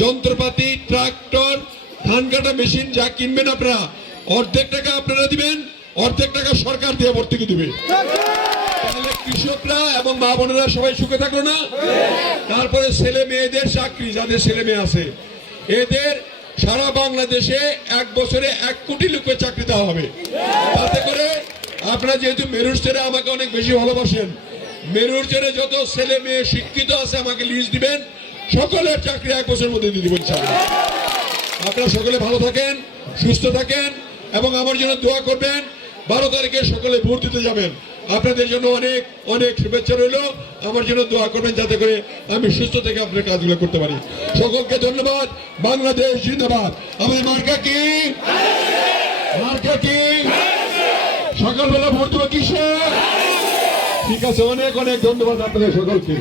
যন্ত্রপাতি, ট্রাক্টর, ধান কাটা মেশিন যা কিনবেন আপনারা অর্ধেক টাকা আপনারা দিবেন, অর্ধেক টাকা সরকার দিয়ে ভর্তুকি দিবে। তাহলে কৃষকরা এবং মা বোনেরা সবাই সুখে থাকলো না? তারপরে ছেলে মেয়েদের চাকরি, যাদের ছেলে মেয়ে আছে এদের সারা বাংলাদেশে 1 বছরে 1 কোটি লোকের চাকরি দেওয়া হবে। তাতে করে আপনারা যেহেতু মেরুর ছেড়ে আমাকে অনেক বেশি ভালোবাসেন, মেরুর ছেড়ে যত ছেলে মেয়ে শিক্ষিত আছে আমাকে লিস্ট দিবেন, সকলের চাকরি 1 বছরের মধ্যে দিয়ে দিবেন। আপনারা সকলে ভালো থাকেন, সুস্থ থাকেন এবং আমার জন্য দোয়া করবেন। 12 তারিখে সকলে ভোট দিতে যাবেন। আপনাদের জন্য অনেক অনেক শুভেচ্ছা রইল। আমার জন্য দোয়া করবেন যাতে করে আমি সুস্থ থেকে আপনার কাজগুলো করতে পারি। সকলকে ধন্যবাদ। বাংলাদেশ জিন্দাবাদ। আমাদের মার্কা কি? মার্কা কি? সকালবেলা ভোট দেবো কিসে? ঠিক আছে, অনেক অনেক ধন্যবাদ আপনাদের সকলকে।